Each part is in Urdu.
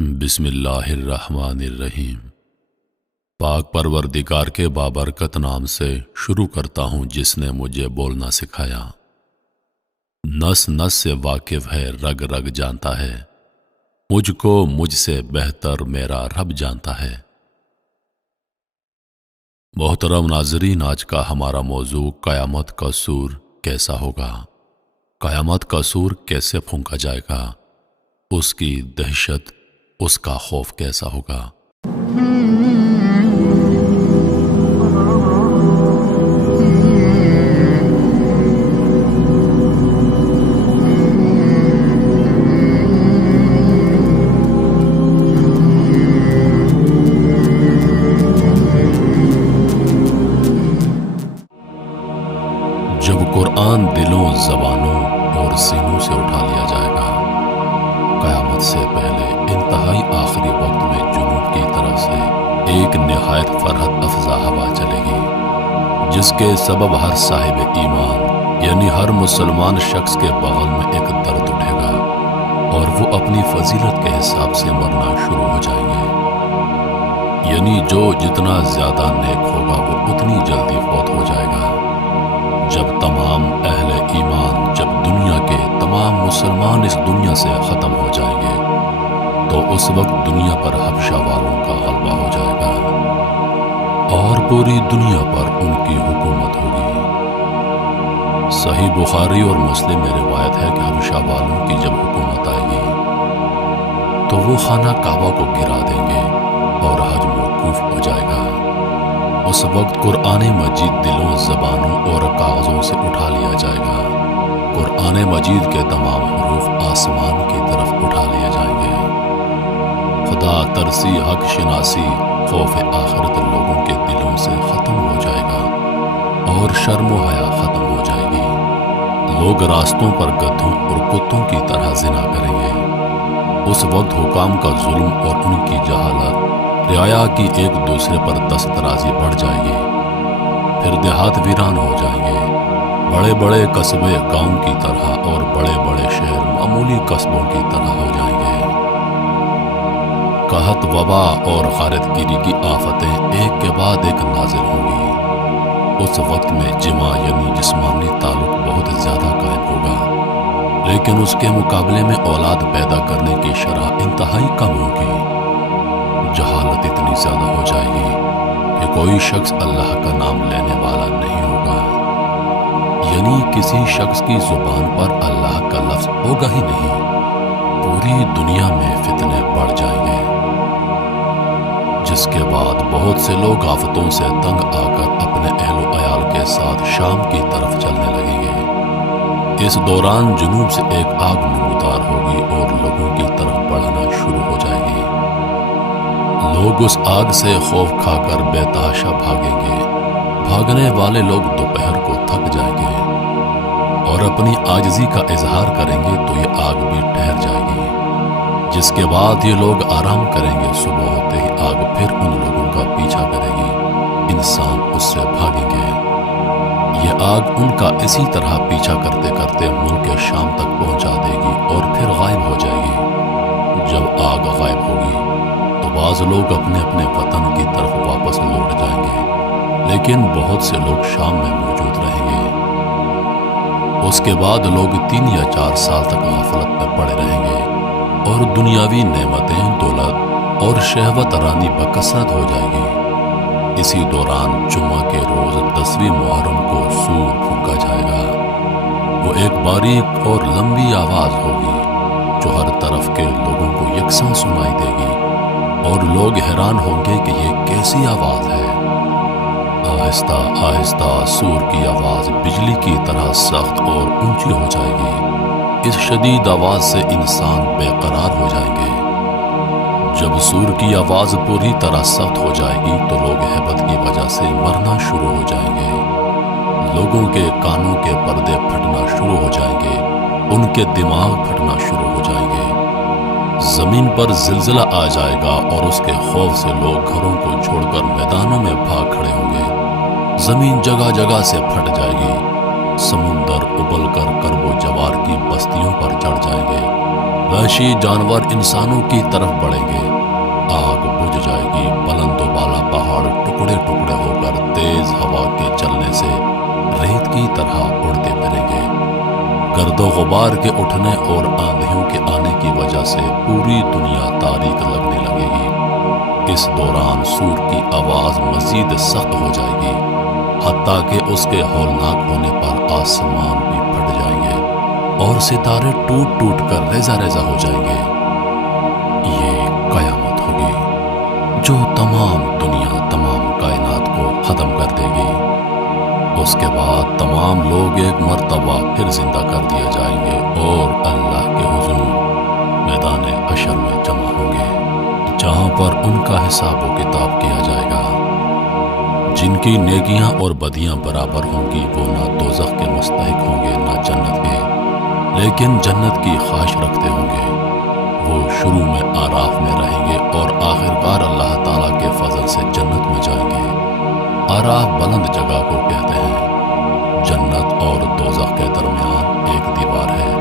بسم اللہ الرحمن الرحیم۔ پاک پروردگار کے بابرکت نام سے شروع کرتا ہوں جس نے مجھے بولنا سکھایا۔ نس نس سے واقف ہے، رگ رگ جانتا ہے، مجھ کو مجھ سے بہتر میرا رب جانتا ہے۔ محترم ناظرین، آج کا ہمارا موضوع قیامت کا سور کیسا ہوگا، قیامت کا سور کیسے پھونکا جائے گا، اس کی دہشت، اس کا خوف کیسا ہوگا۔ جب قرآن دلوں، زبانوں اور سینوں سے اٹھا لیا جائے گا، قیامت سے پہلے انتہائی آخری وقت میں جنوب کی طرف سے ایک نہایت فرحت افزا ہوا چلے گی، جس کے سبب ہر صاحب ایمان یعنی ہر مسلمان شخص کے بغل میں ایک درد اٹھے گا اور وہ اپنی فضیلت کے حساب سے مرنا شروع ہو جائیں گے، یعنی جو جتنا زیادہ نیک ہوگا وہ اتنی جلدی فوت ہو جائے گا۔ جب تمام اہل ایمان، جب دنیا کے تمام مسلمان اس دنیا سے ختم ہو جائیں گے تو اس وقت دنیا پر حبشہ والوں کا غلبہ ہو جائے گا اور پوری دنیا پر ان کی حکومت ہوگی۔ صحیح بخاری اور مسلم میں روایت ہے کہ حبشہ والوں کی جب حکومت آئے گی تو وہ خانہ کعبہ کو گرا دیں گے اور حج موقوف ہو جائے گا۔ اس وقت قرآن مجید دلوں، زبانوں اور کاغذوں سے اٹھا لیا جائے گا۔ قرآن مجید کے تمام حروف آسمان کی طرف اٹھا لیے جائیں گے۔ خدا ترسی، حق شناسی، خوف آخرت لوگوں کے دلوں سے ختم ہو جائے گا اور شرم و حیا ختم ہو جائے گی۔ لوگ راستوں پر گدھوں اور کتوں کی طرح زنا کریں گے۔ اس وقت حکام کا ظلم اور ان کی جہالت، رعایا کی ایک دوسرے پر دست درازی بڑھ جائے گی۔ پھر دیہات ویران ہو جائیں گے، بڑے بڑے قصبے گاؤں کی طرح اور بڑے بڑے شہر معمولی قصبوں کی طرح ہو جائیں گے۔ قحط، وبا اور غارت گیری کی آفتیں ایک کے بعد ایک نازل ہوں گی۔ اس وقت میں جماع یعنی جسمانی تعلق بہت زیادہ قائم ہوگا، لیکن اس کے مقابلے میں اولاد پیدا کرنے کی شرح انتہائی کم ہوگی۔ جہالت اتنی زیادہ ہو جائے گی کہ کوئی شخص اللہ کا نام لینے والا نہیں ہوگا، یعنی کسی شخص کی زبان پر اللہ کا لفظ ہوگا ہی نہیں۔ پوری دنیا میں فتنے بڑھ جائیں گے، جس کے بعد بہت سے لوگ آفتوں سے تنگ آ کر اپنے اہل و عیال کے ساتھ شام کی طرف چلنے لگیں گے۔ اس دوران جنوب سے ایک آگ نمودار ہوگی اور لوگوں کی طرف بڑھنا شروع ہو جائے گی۔ لوگ اس آگ سے خوف کھا کر بے تحاشا بھاگیں گے۔ بھاگنے والے لوگ دوپہر کو تھک جائیں گے اور اپنی عاجزی کا اظہار کریں گے تو یہ آگ بھی ٹھہر جائے گی، جس کے بعد یہ لوگ آرام کریں گے۔ صبح ہوتے ہی آگ پھر ان لوگوں کا پیچھا کرے گی، انسان اس سے بھاگیں گے۔ یہ آگ ان کا اسی طرح پیچھا کرتے کرتے ملک شام تک پہنچا دے گی اور پھر غائب ہو جائے گی۔ جب آگ غائب ہوگی تو بعض لوگ اپنے اپنے وطن کی طرف واپس لوٹ جائیں گے، لیکن بہت سے لوگ شام میں موجود رہیں گے۔ اس کے بعد لوگ 3 یا 4 سال تک غفلت میں پڑے رہیں گے اور دنیاوی نعمتیں، دولت اور شہوت رانی بکثرت ہو جائے گی۔ اسی دوران جمعہ کے روز 10ویں محرم کو سور پھونکا جائے گا۔ وہ ایک باریک اور لمبی آواز ہوگی جو ہر طرف کے لوگوں کو یکساں سنائی دے گی اور لوگ حیران ہوں گے کہ یہ کیسی آواز ہے۔ آہستہ آہستہ سور کی آواز بجلی کی طرح سخت اور اونچی ہو جائے گی۔ اس شدید آواز سے انسان بے قرار ہو جائیں گے۔ جب سور کی آواز پوری طرح سخت ہو جائے گی تو لوگ ہیبت کی وجہ سے مرنا شروع ہو جائیں گے۔ لوگوں کے کانوں کے پردے پھٹنا شروع ہو جائیں گے، ان کے دماغ پھٹنا شروع ہو جائیں گے۔ زمین پر زلزلہ آ جائے گا اور اس کے خوف سے لوگ گھروں کو چھوڑ کر میدانوں میں بھاگ کھڑے ہوں گے۔ زمین جگہ جگہ سے پھٹ جائے گی، سمندر ابل کر کرب و جوار کی بستیوں پر چڑھ جائیں گے، وحشی جانور انسانوں کی طرف بڑھیں گے، آگ بجھ جائے گی، بلند و بالا پہاڑ ٹکڑے ٹکڑے ہو کر تیز ہوا کے چلنے سے ریت کی طرح اڑتے پھریں گے۔ گرد و غبار کے اٹھنے اور آندھیوں کے آنے کی وجہ سے پوری دنیا تاریک لگنے لگے گی۔ اس دوران سور کی آواز مزید سخت ہو جائے گی، حتیٰ کہ اس کے ہولناک ہونے پر آسمان بھی پھٹ جائیں گے اور ستارے ٹوٹ ٹوٹ کر ریزہ ریزہ ہو جائیں گے۔ یہ قیامت ہوگی جو تمام دنیا، تمام کائنات کو ختم کر دے گی۔ اس کے بعد تمام لوگ ایک مرتبہ پھر زندہ کر دیے جائیں گے اور اللہ کے حضور میدان حشر میں جمع ہوں گے، جہاں پر ان کا حساب و کتاب کیا جائے گا۔ جن کی نیکیاں اور بدیاں برابر ہوں گی وہ نہ دوزخ کے مستحق ہوں گے نہ جنت کے، لیکن جنت کی خواہش رکھتے ہوں گے۔ وہ شروع میں آراف میں رہیں گے اور آخرکار اللہ تعالیٰ کے فضل سے جنت میں جائیں گے۔ آراف بلند جگہ کو کہتے ہیں۔ جنت اور دوزخ کے درمیان ایک دیوار ہے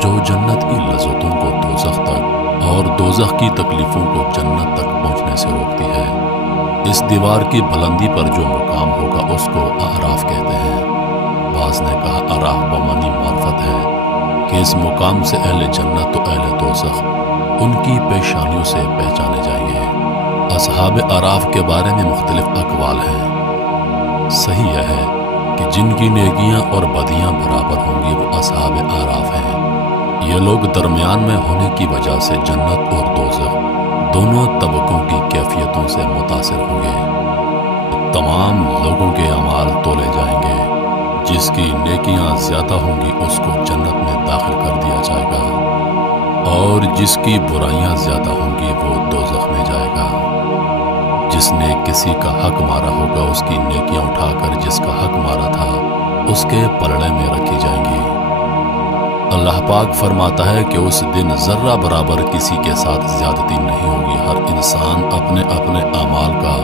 جو جنت کی لذتوں کو دوزخ تک اور دوزخ کی تکلیفوں کو جنت تک پہنچنے سے روکتی ہے۔ اس دیوار کی بلندی پر جو مقام ہوگا اس کو آراف کہتے ہیں۔ بعض نے کہا آراف بمعنی معرفت ہے کہ اس مقام سے اہل جنت و اہل دوزخ ان کی پیشانیوں سے پہچانے جائیں گے۔ اصحاب آراف کے بارے میں مختلف اقوال ہیں۔ صحیح یہ ہے کہ جن کی نیکیاں اور بدیاں برابر ہوں گی وہ اصحاب آراف ہیں۔ یہ لوگ درمیان میں ہونے کی وجہ سے جنت اور دوزخ دونوں طبقوں کی کیفیتوں سے متاثر ہوں گے۔ تمام لوگوں کے اعمال تولے جائیں گے، جس کی نیکیاں زیادہ ہوں گی اس کو جنت میں داخل کر دیا جائے گا اور جس کی برائیاں زیادہ ہوں گی وہ دوزخ میں جائے گا۔ جس نے کسی کا حق مارا ہوگا اس کی نیکیاں اٹھا کر جس کا حق مارا تھا اس کے پلڑے میں رکھی جائیں گی۔ اللہ پاک فرماتا ہے کہ اس دن ذرہ برابر کسی کے ساتھ زیادتی نہیں ہوگی، ہر انسان اپنے اپنے اعمال کا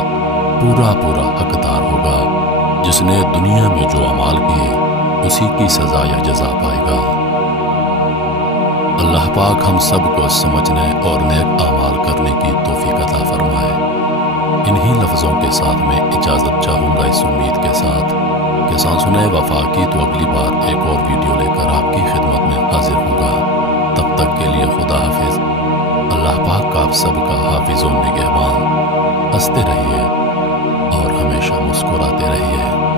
پورا پورا حقدار ہوگا۔ جس نے دنیا میں جو اعمال کیے اسی کی سزا یا جزا پائے گا۔ اللہ پاک ہم سب کو سمجھنے اور نیک اعمال کرنے کی توفیق عطا فرمائے۔ انہی لفظوں کے ساتھ میں اجازت چاہوں گا، اس امید کے ساتھ کہ سانسنِ وفا کی تو اگلی بار ایک اور ویڈیو لے کر آپ کی خدمت میں حاضر ہوگا۔ تب تک کے لیے خدا حافظ۔ اللہ پاک کا آپ سب کا حافظ و نگہبان۔ ہنستے رہیے اور ہمیشہ مسکراتے رہیے۔